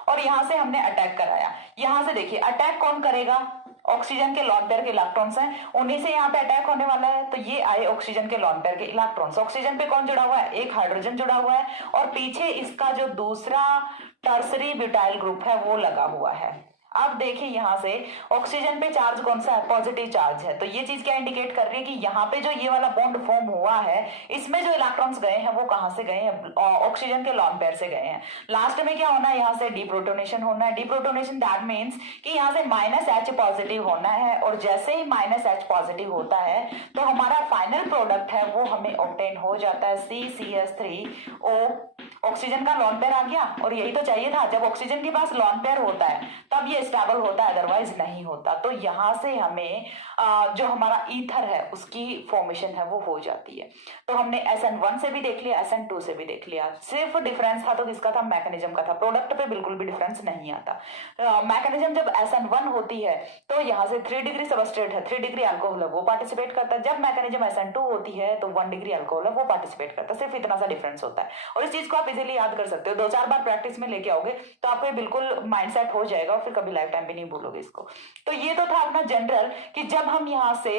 और यहां से हमने अटैक कराया। यहां से देखिए अटैक कौन करेगा, ऑक्सीजन के लॉन पेयर के इलेक्ट्रॉन्स हैं, उन्हीं से यहाँ पे अटैक होने वाला है। तो ये आए ऑक्सीजन के लॉन पेयर के इलेक्ट्रॉन्स। ऑक्सीजन पे कौन जुड़ा हुआ है, एक हाइड्रोजन जुड़ा हुआ है और पीछे इसका जो दूसरा टर्सरी ब्यूटाइल ग्रुप है वो लगा हुआ है। अब देखिए यहाँ से ऑक्सीजन पे चार्ज कौन सा है, पॉजिटिव चार्ज है। तो ये चीज क्या इंडिकेट कर रही है कि यहाँ पे जो ये वाला बॉन्ड फॉर्म हुआ है इसमें जो इलेक्ट्रॉन्स गए हैं वो कहाँ से गए हैं, ऑक्सीजन के लॉन पेयर से गए हैं। लास्ट में क्या होना है, यहाँ से डीप्रोटोनेशन होना है। डीप्रोटोनेशन दैट मीन्स कि यहाँ से -H पॉजिटिव होना है और जैसे ही -H पॉजिटिव होता है तो हमारा फाइनल प्रोडक्ट है वो हमें ऑब्टेन हो जाता है CCH3O। ऑक्सीजन का लॉन पेयर आ गया और यही तो चाहिए था। जब ऑक्सीजन के पास लॉन पेयर होता है तब ये स्टेबल होता है, अदरवाइज नहीं होता। तो यहां से हमें जो हमारा ईथर है उसकी फॉर्मेशन है वो हो जाती है। तो हमने SN1 से भी देख लिया, SN2 से भी देख लिया। सिर्फ डिफरेंस था तो किसका था, मैकेनिज्म का था। प्रोडक्ट पे बिल्कुल भी डिफरेंस नहीं आता। मैकेनिज्म जब SN1 होती है तो यहाँ से 3 डिग्री सबस्ट्रेट है, 3 डिग्री अल्कोहल है वो पार्टिसिपेट करता है। जब मैकेनिज्म SN2 होती है तो 1 डिग्री अल्कोहल है वो पार्टिसिपेट करता है। सिर्फ इतना सा डिफरेंस होता है और इस चीज को आप इजीली याद कर सकते हो। 2-4 बार प्रैक्टिस में लेके आओगे तो आपको बिल्कुल माइंडसेट हो जाएगा और फिर कभी लाइफ टाइम भी नहीं भूलोगे इसको। तो ये तो था अपना जनरल कि जब हम यहाँ से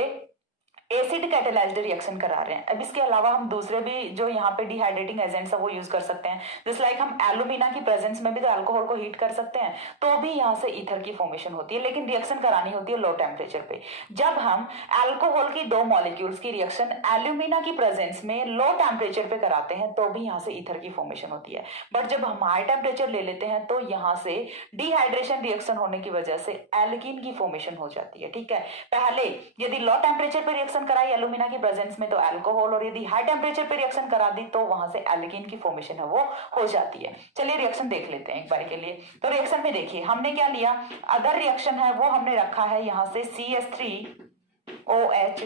एसिड कैटेलाइज्ड रिएक्शन करा रहे हैं। अब इसके अलावा हम दूसरे भी जो यहाँ पे डिहाइड्रेटिंग एजेंट्स है वो यूज कर सकते हैं। जस्ट लाइक हम एल्यूमिना की प्रेजेंस में भी तो अल्कोहल को हीट कर सकते हैं, तो भी यहाँ से ईथर की फॉर्मेशन होती है, लेकिन रिएक्शन करानी होती है लो टेम्परेचर पे। जब हम अल्कोहल की दो मॉलिक्यूल्स की रिएक्शन एल्यूमिना की प्रेजेंस में लो टेम्परेचर पे कराते हैं तो भी यहाँ से ईथर की फॉर्मेशन होती है। बट जब हम हाई टेम्परेचर ले लेते हैं तो यहाँ से डिहाइड्रेशन रिएक्शन होने की वजह से एल्कीन की फॉर्मेशन हो जाती है। ठीक है, पहले यदि लो टेम्परेचर पे रिएक्शन कराई एल्यूमिना की प्रेजेंस में तो अल्कोहल, और यदि हाई टेम्परेचर पे रिएक्शन करा दी तो वहां से एल्कीन की फॉर्मेशन है वो हो जाती है। चलिए रिएक्शन देख लेते हैं एक बार के लिए। तो रिएक्शन में देखिए हमने क्या लिया, अदर रिएक्शन है वो हमने रखा है यहाँ से CH3OH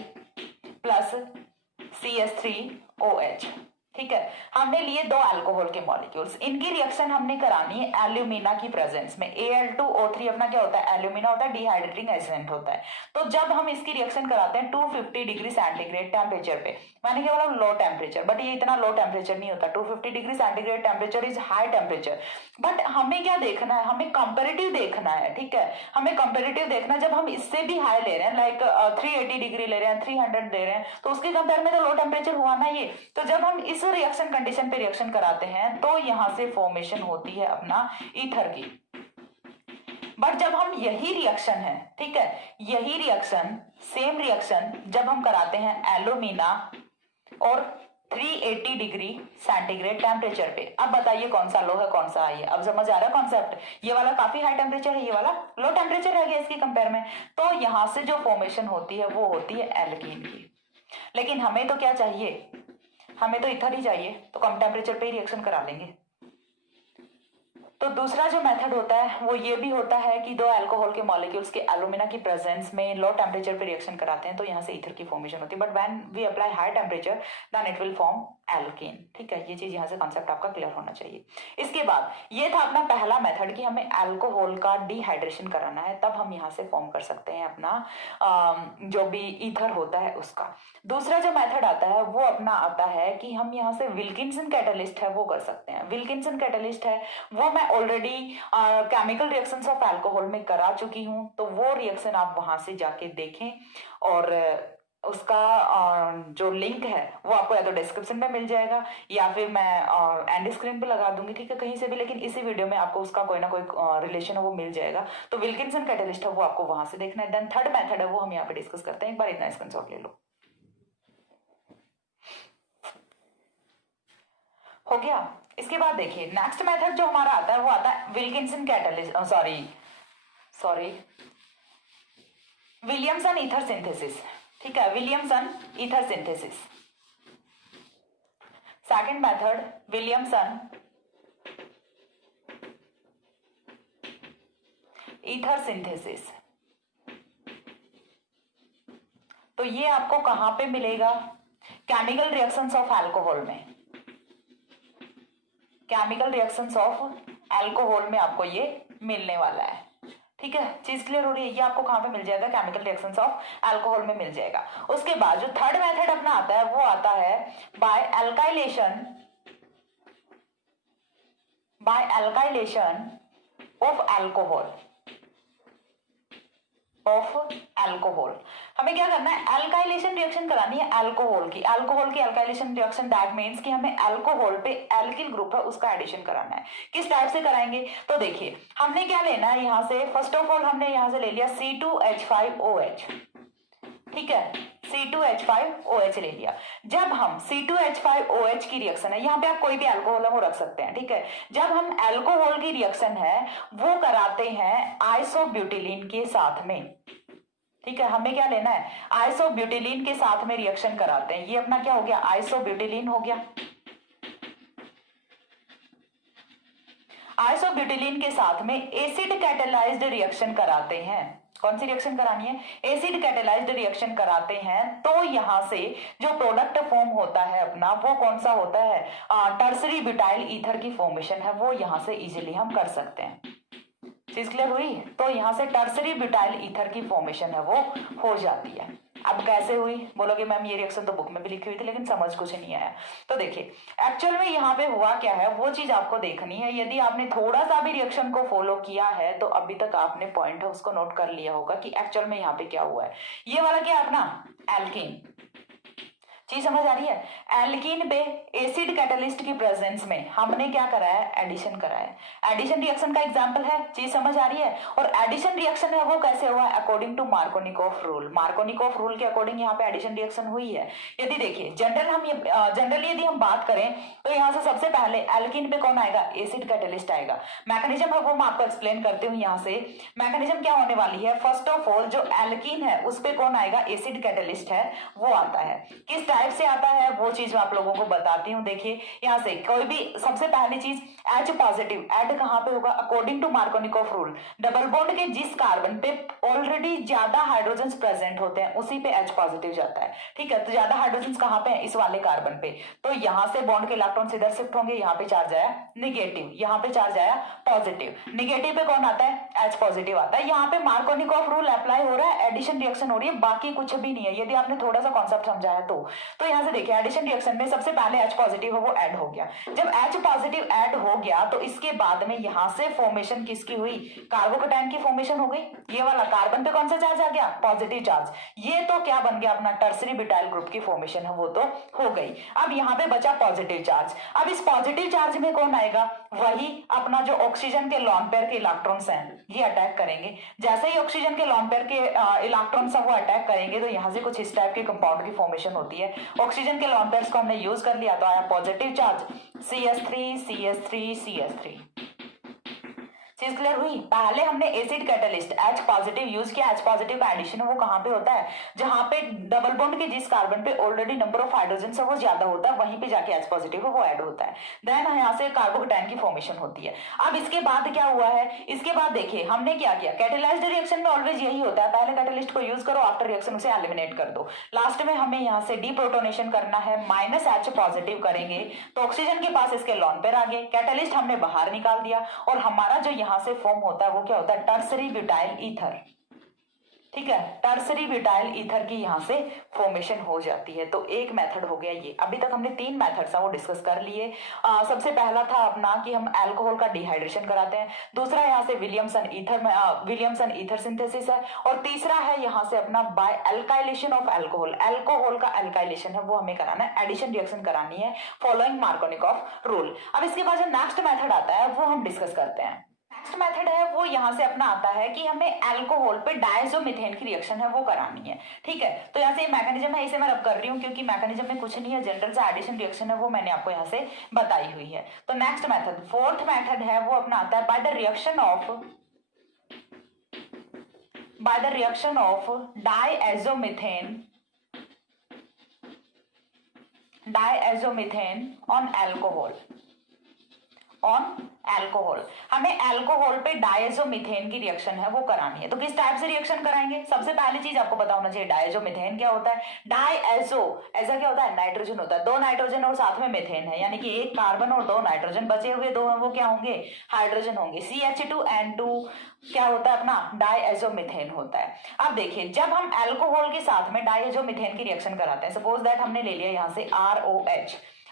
प्लस CH3OH। ठीक है, हमने लिए दो अल्कोहल के मॉलिक्यूल्स, इनकी रिएक्शन हमने करानी है एल्यूमिना की प्रेजेंस में। Al2O3 अपना क्या होता है, एल्यूमिना होता है, डिहाइड्रेटिंग एजेंट होता है। तो जब हम इसकी रिएक्शन कराते हैं 250 डिग्री सेंटीग्रेड टेम्परेचर पे, मैंने क्या बोला लो टेम्परेचर, बट ये इतना लो टेम्परेचर नहीं होता। 250 degree centigrade temperature is high temperature, but हमें क्या देखना है, हमें कंपेरेटिव देखना है। ठीक है, हमें कंपेरेटिव देखना, जब हम इससे भी हाई ले रहे हैं लाइक 380 डिग्री ले रहे हैं, 300 दे रहे हैं, तो उसके कंपेयर में तो लो टेम्परेचर हुआ ना ये। तो जब हम इस रिएक्शन कंडीशन पे रिएक्शन कराते हैं तो यहां से फॉर्मेशन होती है अपना ईथर की। बट जब हम यही रिएक्शन है, ठीक है, यही रिएक्शन सेम रिएक्शन जब हम कराते हैं एल्यूमिना और 380 डिग्री सेंटीग्रेड टेम्परेचर पे, अब बताइए कौन सा लो है कौन सा हाई है। अब समझ आ रहा है कॉन्सेप्ट, ये वाला काफी हाई टेम्परेचर है, ये वाला लो टेम्परेचर रह गया इसके कंपेयर में। तो यहां से जो फॉर्मेशन होती है वो होती है एल्कीन की। लेकिन हमें तो क्या चाहिए, हमें तो ईथर ही चाहिए, तो कम टेम्परेचर पे ही रिएक्शन करा लेंगे। तो दूसरा जो मेथड होता है वो ये भी होता है कि दो अल्कोहल के मॉलिक्यूल्स के एल्यूमिना की प्रेजेंस में लो टेम्परेचर पे रिएक्शन कराते हैं तो यहाँ से ईथर की फॉर्मेशन होती है। But when we apply high temperature then it will form alkene. ठीक है, ये चीज यहाँ से कॉन्सेप्ट आपका क्लियर होना चाहिए। इसके बाद ये था अपना पहला मेथड कि हमें अल्कोहल का डिहाइड्रेशन कराना है, तब हम यहाँ से फॉर्म कर सकते हैं अपना जो भी ईथर होता है उसका। दूसरा जो मेथड आता है वो अपना आता है कि हम यहाँ से विल्किंसन कैटलिस्ट है वो कर सकते हैं। विल्किंसन कैटलिस्ट है वो मैं already chemical reactions of alcohol में करा चुकी हूं, तो वो रिएक्शन आप वहां से जाके देखें और उसका जो लिंक है वो आपको या तो डिस्क्रिप्शन में मिल जाएगा या फिर मैं एंड स्क्रीन पे लगा दूंगी। ठीक है, कहीं से भी, लेकिन इसी वीडियो में आपको उसका कोई ना कोई रिलेशन है वो मिल जाएगा। तो विल्किंसन कैटलिस्ट है वो आपको वहां से देखना है। देन थर्ड मेथड है वो हम यहाँ पे डिस्कस करते हैं। एक बार इतना स्क्रीनशॉट ले लो, हो गया। इसके बाद देखिए नेक्स्ट मेथड जो हमारा आता है वो आता है Wilkinson catalyst, sorry Williamson ether synthesis. ठीक है, Williamson ether synthesis. Second method Williamson ether synthesis. तो ये आपको कहां पे मिलेगा, केमिकल रिएक्शंस ऑफ अल्कोहल में। केमिकल रिएक्शंस ऑफ अल्कोहल में आपको ये मिलने वाला है। ठीक है, चीज क्लियर हो रही है। ये आपको कहां पे मिल जाएगा, केमिकल रिएक्शंस ऑफ अल्कोहल में मिल जाएगा। उसके बाद जो थर्ड मेथड अपना आता है वो आता है बाय अल्काइलेशन ऑफ अल्कोहल। हमें क्या करना है, अल्काइलेशन रिएक्शन करानी है अल्कोहल की अल्काइलेशन रिएक्शन। दैट मींस कि हमें अल्कोहल पे एल्किल ग्रुप है उसका एडिशन कराना है। किस टाइप से कराएंगे, तो देखिए हमने क्या लेना है यहाँ से, फर्स्ट ऑफ ऑल हमने यहाँ से ले लिया C2H5OH। ठीक है, C2H5OH ले लिया। जब हम C2H5OH की रिएक्शन है, यहाँ पे आप कोई भी अल्कोहल है वो रख सकते हैं। ठीक है, जब हम अल्कोहल की रिएक्शन है वो कराते हैं आइसोब्यूटिलीन के साथ में। ठीक है, हमें क्या लेना है, आइसोब्यूटिलीन के साथ में रिएक्शन कराते हैं। ये अपना क्या हो गया, आइसोब्यूटिलीन हो गया। आइसोब्यूटिलीन के साथ में एसिड कैटेलाइज्ड रिएक्शन कराते हैं। कौन सी रिएक्शन करानी है, एसिड कैटेलाइज्ड रिएक्शन कराते हैं। तो यहां से जो प्रोडक्ट फॉर्म होता है अपना वो कौन सा होता है, टर्सरी ब्यूटाइल ईथर की फॉर्मेशन है वो यहां से इजीली हम कर सकते हैं। चीज क्लियर हुई, तो यहां से टर्सरी ब्यूटाइल ईथर की फॉर्मेशन है वो हो जाती है। अब कैसे हुई बोलोगे, मैम ये रिएक्शन तो बुक में भी लिखी हुई थी लेकिन समझ कुछ नहीं आया। तो देखिए एक्चुअल में यहाँ पे हुआ क्या है वो चीज आपको देखनी है। यदि आपने थोड़ा सा भी रिएक्शन को फॉलो किया है तो अभी तक आपने पॉइंट है उसको नोट कर लिया होगा कि एक्चुअल में यहाँ पे क्या हुआ है। ये वाला क्या अपना एल्कीन, चीज समझ आ रही है। एल्कीन पे एसिड कैटलिस्ट की प्रेजेंस में हमने क्या करा है, एडिशन करा है। एडिशन रिएक्शन का एग्जांपल है, चीज समझ आ रही है। और एडिशन रिएक्शन है वो कैसे हुआ है, according to Markovnikov rule. Markovnikov rule के अकॉर्डिंग यहाँ पे एडिशन रिएक्शन हुई है। यदि देखिए जनरली यदि हम बात करें तो यहाँ से सबसे पहले एल्कीन पे कौन आएगा, एसिड कैटलिस्ट आएगा। मैकेनिज्म है वो मैं आपको एक्सप्लेन करती हूँ। यहाँ से मैकेनिज्म क्या होने वाली है, फर्स्ट ऑफ ऑल जो एल्कीन है उस पे कौन आएगा, एसिड कैटलिस्ट है वो आता है। किस टाइप से आता है वो चीज मैं आप लोगों को बताती हूँ। देखिए यहाँ से कोई भी सबसे पहली चीज H पॉजिटिव ऐड कहाँ पे होगा, according to Markovnikov rule double bond के जिस कार्बन पे ऑलरेडी ज्यादा हाइड्रोजन प्रेजेंट होते हैं उसी पे H पॉजिटिव जाता है। ठीक है, तो ज्यादा हाइड्रोजन कहाँ पे है, इस वाले कार्बन पे। तो यहाँ से बॉन्ड के इलेक्ट्रॉन इधर शिफ्ट होंगे, यहाँ पे चार्ज आया निगेटिव, यहाँ पे चार्ज आया पॉजिटिव। निगेटिव पे कौन आता है, H पॉजिटिव आता है। यहाँ पे मार्कोनिकॉफ रूल अप्लाई हो रहा है, एडिशन रिएक्शन हो रही है, बाकी कुछ भी नहीं है। यदि आपने थोड़ा सा कॉन्सेप्ट समझा है तो यहाँ से देखिए एडिशन रिएक्शन में सबसे पहले H पॉजिटिव है वो ऐड हो गया। जब H पॉजिटिव ऐड हो गया तो इसके बाद में यहाँ से फॉर्मेशन किसकी हुई, कार्बोकेटाइन की फॉर्मेशन हो गई। ये वाला कार्बन पे कौन सा चार्ज आ गया, पॉजिटिव चार्ज। ये तो क्या बन गया अपना टर्सरी ब्यूटाइल ग्रुप की फॉर्मेशन है वो तो हो गई। अब यहाँ पे बचा पॉजिटिव चार्ज। अब इस पॉजिटिव चार्ज में कौन आएगा, वही अपना जो ऑक्सीजन के लॉन पेयर के इलेक्ट्रॉन्स हैं ये अटैक करेंगे। जैसे ही ऑक्सीजन के लॉन पेयर के इलेक्ट्रॉन्स वो अटैक करेंगे तो यहाँ से कुछ इस टाइप के कंपाउंड की फॉर्मेशन होती है। ऑक्सीजन के लॉन पेयर्स को हमने यूज कर लिया तो आया positive charge CH3 CH3 CH3। चीज क्लियर हुई। पहले हमने acid catalyst H positive use किया। H पॉजिटिव का एडिशन वो कहाँ पे होता है, जहां पे डबल बॉन्ड के जिस कार्बन पे ऑलरेडी नंबर ऑफ हाइड्रोजन है वो ज्यादा होता है वहीं पे जाके H पॉजिटिव वो ऐड होता है। देन यहाँ से कार्बोकेटाइन की फॉर्मेशन होती है। अब इसके बाद क्या हुआ है, इसके बाद देखिए हमने क्या किया, कैटेलाइज्ड रिएक्शन में ऑलवेज यही होता है, पहले कैटलिस्ट को यूज करो, आफ्टर रिएक्शन उसे एलिमिनेट कर दो। लास्ट में हमें यहाँ से डीप्रोटोनेशन करना है, -H पॉजिटिव करेंगे तो ऑक्सीजन के पास इसके लॉन पेयर आ गए, कैटलिस्ट हमने बाहर निकाल दिया और हमारा जो यहाँ से फॉर्म होता है वो क्या होता है, टर्सरी ब्यूटाइल ईथर। ठीक है, टर्सरी ब्यूटाइल ईथर की यहाँ से फॉर्मेशन हो जाती है। तो एक मेथड हो गया ये। अभी तक हमने 3 मेथड्स वो डिस्कस कर लिए। सबसे पहला था अपना कि हम अल्कोहल का डिहाइड्रेशन कराते हैं, दूसरा यहाँ से विलियमसन ईथर सिंथेसिस है, और तीसरा है यहाँ से अपना by alkylation of alcohol. Alcohol का अल्काइलेशन है वो हमें कराना है, एडिशन रिएक्शन करानी है फॉलोइंग मार्कोनिकॉफ रूल। अब इसके बाद जो नेक्स्ट मेथड आता है वो हम डिस्कस करते हैं। नेक्स्ट मेथड है वो यहाँ से अपना आता है कि हमें अल्कोहल पे डायजोमीथेन की रिएक्शन है वो करानी है। ठीक है, तो यहाँ से मैकेनिज्म है, इसे मैं रब कर रही हूँ क्योंकि मैकेनिज्म में कुछ नहीं है, जनरल सा एडिशन रिएक्शन है वो मैंने आपको यहाँ से बताई हुई है। तो नेक्स्ट मेथड, फोर्थ मेथड है वो अपना आता है by the reaction of diazomethane on alcohol. हमें अल्कोहल पे डायजोमीथेन की रिएक्शन है वो करानी है। तो किस टाइप से रिएक्शन कराएंगे, सबसे पहली चीज आपको पता होना चाहिए डायजोमीथेन क्या होता है। डायएजो ऐसा क्या होता है, नाइट्रोजन होता है, 2 नाइट्रोजन और साथ में मीथेन है, यानी कि 1 कार्बन और 2 नाइट्रोजन, बचे हुए 2 हैं वो क्या होंगे, हाइड्रोजन होंगे। CH2N2 क्या होता है अपना, डायएजोमीथेन होता है। अब देखिए जब हम अल्कोहल के साथ में डायएजोमीथेन की रिएक्शन कराते हैं, सपोज दैट हमने ले लिया यहाँ से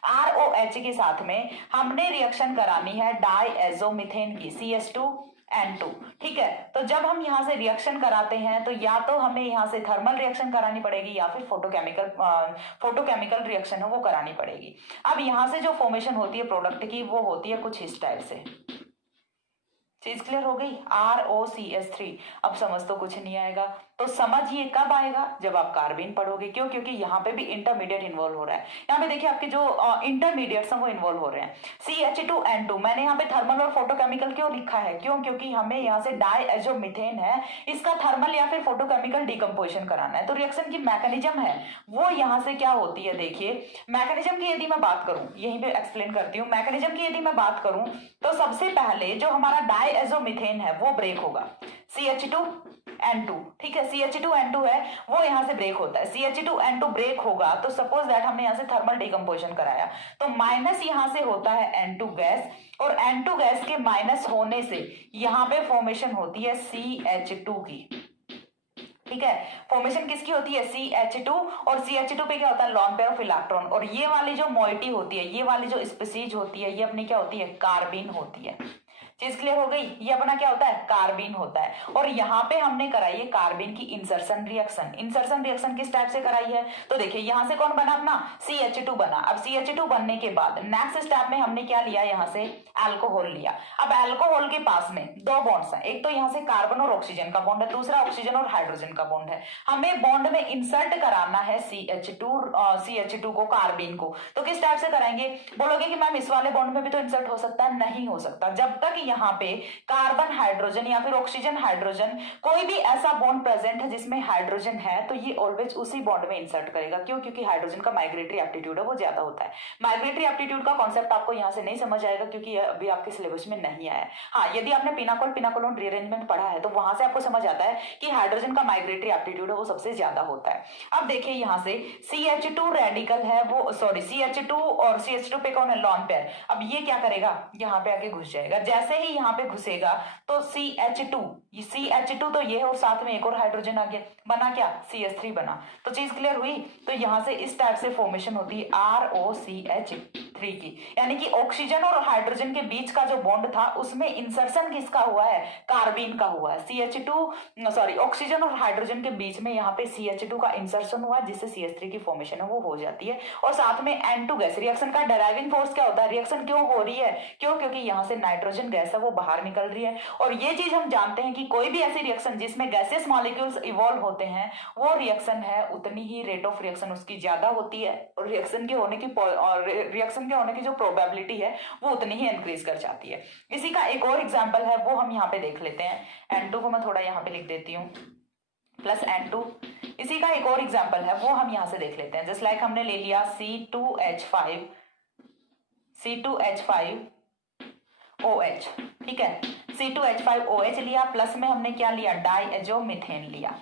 ROH के साथ में हमने रिएक्शन करानी है डायएजोमीथेन की CH2N2। ठीक है, तो जब हम यहाँ से रिएक्शन कराते हैं तो या तो हमें यहाँ से थर्मल रिएक्शन करानी पड़ेगी या फिर फोटोकेमिकल रिएक्शन है वो करानी पड़ेगी। अब यहाँ से जो फॉर्मेशन होती है प्रोडक्ट की वो होती है कुछ इस टाइप से। चीज क्लियर हो गई, ROCH3। अब समझ तो कुछ नहीं आएगा, तो समझिए कब आएगा, जब आप कार्बीन पढ़ोगे। क्यों, क्योंकि यहाँ पे भी इंटरमीडिएट इन्वॉल्व हो रहा है। यहाँ पे देखिए आपके जो इंटरमीडिएट्स हैं वो इन्वॉल्व हो रहे हैं। CH2N2 मैंने यहाँ पे थर्मल और फोटोकेमिकल क्यों लिखा है, क्यों, क्योंकि हमें यहाँ से डायएजोमीथेन है, इसका थर्मल या फिर फोटोकेमिकल डिकम्पोजिशन कराना है। तो रिएक्शन की मैकेनिज्म है वो यहाँ से क्या होती है, देखिए मैकेनिज्म की यदि मैं बात करूं, यहीं पे एक्सप्लेन करती हूँ। मैकेनिज्म की यदि मैं बात करूं तो सबसे पहले जो हमारा डायएजोमीथेन है वो ब्रेक होगा, CH2N2। ठीक है, CH2N2 है वो यहाँ से ब्रेक होता है, CH2N2 ब्रेक होगा तो सपोज दैट हमने यहाँ से थर्मल डिकम्पोजिशन कराया तो माइनस यहाँ से होता है N2 गैस, और N2 गैस के माइनस होने से यहाँ पे फॉर्मेशन होती है CH2 की। ठीक है, फॉर्मेशन किसकी होती है, CH2, और CH2 पे क्या होता है, लॉन पेयर ऑफ इलेक्ट्रॉन, और ये वाली जो मोइटी होती है, ये वाली जो स्पीसीज होती है ये अपनी क्या होती है, कार्बीन होती है। चीज क्लियर हो गई। ये अपना क्या होता है, कार्बीन होता है। और यहाँ पे हमने कराई है कार्बीन की इंसर्शन रिएक्शन। इंसर्शन रिएक्शन किस टाइप से कराई है, तो देखिए यहाँ से कौन बना अपना CH2 बना। अब CH2 बनने के बाद नेक्स्ट स्टेप में हमने क्या लिया, यहाँ से अल्कोहल लिया। अब अल्कोहल के पास में दो बॉन्ड्स हैं, एक तो यहाँ से कार्बन और ऑक्सीजन का बॉन्ड है, दूसरा ऑक्सीजन और हाइड्रोजन का बॉन्ड है। हमें बॉन्ड में इंसर्ट कराना है CH2 को, कार्बीन को। तो किस टाइप से कराएंगे, बोलोगे कि मैम इस वाले बॉन्ड में भी तो इंसर्ट हो सकता है, नहीं हो सकता। जब तक यहाँ पे कार्बन हाइड्रोजन या फिर ऑक्सीजन हाइड्रोजन कोई भी ऐसा बॉन्ड प्रेजेंट है जिसमें हाइड्रोजन है, तो ये ऑलवेज उसी बॉन्ड में इंसर्ट करेगा। क्यों, क्योंकि हाइड्रोजन का माइग्रेटरी एप्टीट्यूड है वो ज्यादा होता है। माइग्रेटरी एप्टीट्यूड का कॉन्सेप्ट आपको यहाँ से नहीं समझ आएगा क्योंकि अभी आपके सिलेबस में नहीं आया है। हाँ, यदि आपने पिनाकोलोन रीअरेंजमेंट पढ़ा है तो वहां से आपको समझ आता है कि हाइड्रोजन का माइग्रेटरी एप्टीट्यूड है वो सबसे ज्यादा होता है। अब देखिए यहाँ से CH2 रेडिकल है वो, सॉरी CH2 और CH2 पे कौन है, लॉन पेयर। अब ये क्या करेगा, यहाँ पे आके घुस जाएगा। जैसे ही यहाँ पे घुसेगा तो CH2 तो ये है और साथ में एक और हाइड्रोजन आ गया, बना क्या, CH3 बना। तो चीज क्लियर हुई। तो यहाँ से इस टाइप से फॉर्मेशन होती है ROCH3 की, यानी कि ऑक्सीजन और हाइड्रोजन के बीच का जो बॉन्ड था उसमें इंसर्शन किसका हुआ है, कार्बीन का हुआ है। ऑक्सीजन और हाइड्रोजन के बीच में यहाँ पे CH2 का इंसर्शन हुआ जिससे CH3 की फॉर्मेशन है वो हो जाती है। और साथ में N2 गैस, रिएक्शन का ड्राइविंग फोर्स क्या होता है, रिएक्शन क्यों हो रही है, क्यों, क्योंकि यहाँ से नाइट्रोजन गैस है वो बाहर निकल रही है। और ये चीज हम जानते हैं कि कोई भी ऐसी रिएक्शन जिसमें गैसेस मॉलिक्यूल्स इवॉल्व होते हैं वो रिएक्शन है उतनी ही रेट ऑफ रिएक्शन उसकी ज्यादा होती है, और रिएक्शन के होने की जो प्रोबेबिलिटी है वो उतनी ही इंक्रीज कर जाती है। इसी का एक और एग्जांपल है वो हम यहाँ पे देख लेते हैं। N2 को मैं थोड़ा यहाँ पे लिख देती हूँ प्लस N2। इसी का एक और एग्जांपल है वो हम यहाँ से देख लेते हैं। जस्ट लाइक हमने ले लिया C2H5OH, ठीक है, C2H5OH लिया, प्लस में हमने क्या लिया, डाइएजोमीथेन लिया।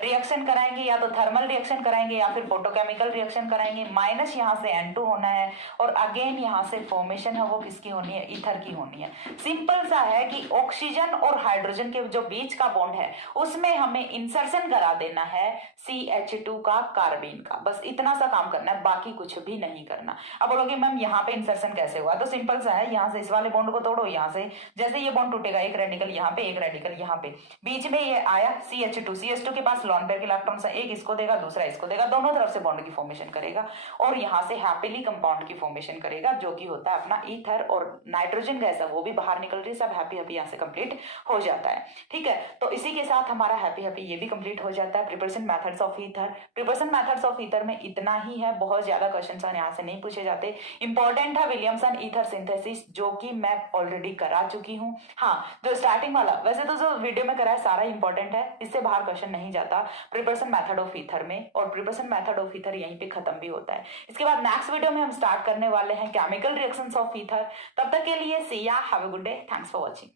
रिएक्शन कराएंगे या तो थर्मल रिएक्शन कराएंगे या फिर फोटोकेमिकल रिएक्शन कराएंगे। माइनस यहाँ से N2 होना है और अगेन यहाँ से फॉर्मेशन है वो किसकी होनी है, ईथर की होनी है। सिंपल सा है कि ऑक्सीजन और हाइड्रोजन के जो बीच का बॉन्ड है उसमें हमें इंसर्शन करा देना है CH2 का, कार्बीन का। बस इतना सा काम करना है, बाकी कुछ भी नहीं करना। अब बोलोगे मैम यहाँ पे इंसर्शन कैसे हुआ, तो सिंपल सा है, यहाँ से इस वाले बॉन्ड को तोड़ो, यहाँ से जैसे ये बॉन्ड टूटेगा, एक रेडिकल यहाँ पे, एक रेडिकल यहाँ पे, बीच में ये आया CH2 के पास लॉन पेयर के इलेक्ट्रॉन्स है, एक इसको देगा दूसरा इसको देगा, दोनों तरफ से बॉन्ड की फॉर्मेशन करेगा और यहाँ से हैप्पीली कंपाउंड की फॉर्मेशन करेगा जो कि होता है अपना ईथर। और नाइट्रोजन गैस है वो भी बाहर निकल रही है, सब हैप्पी हैप्पी यहाँ से कंप्लीट हो जाता है। ठीक है, तो इसी के साथ हमारा हैप्पी हैप्पी ये भी कंप्लीट हो जाता है। Preparation methods of ether, preparation methods of ether में इतना ही है, बहुत ज्यादा क्वेश्चन यहाँ से नहीं पूछे जाते। इंपॉर्टेंट है विलियमसन ईथर सिंथेसिस जो कि मैं ऑलरेडी करा चुकी हूँ। हाँ, जो स्टार्टिंग वाला वैसे तो जो वीडियो में करा है सारा इंपॉर्टेंट है, इससे बाहर क्वेश्चन नहीं जाता प्रिपरेशन मेथड ऑफ ईथर में, और प्रिपरेशन मेथड ऑफ ईथर यहीं पे खत्म भी होता है। इसके बाद नेक्स्ट वीडियो में हम स्टार्ट करने वाले हैं केमिकल रिएक्शंस ऑफ ईथर। तब तक के लिए सी या, have a good day, thanks for watching.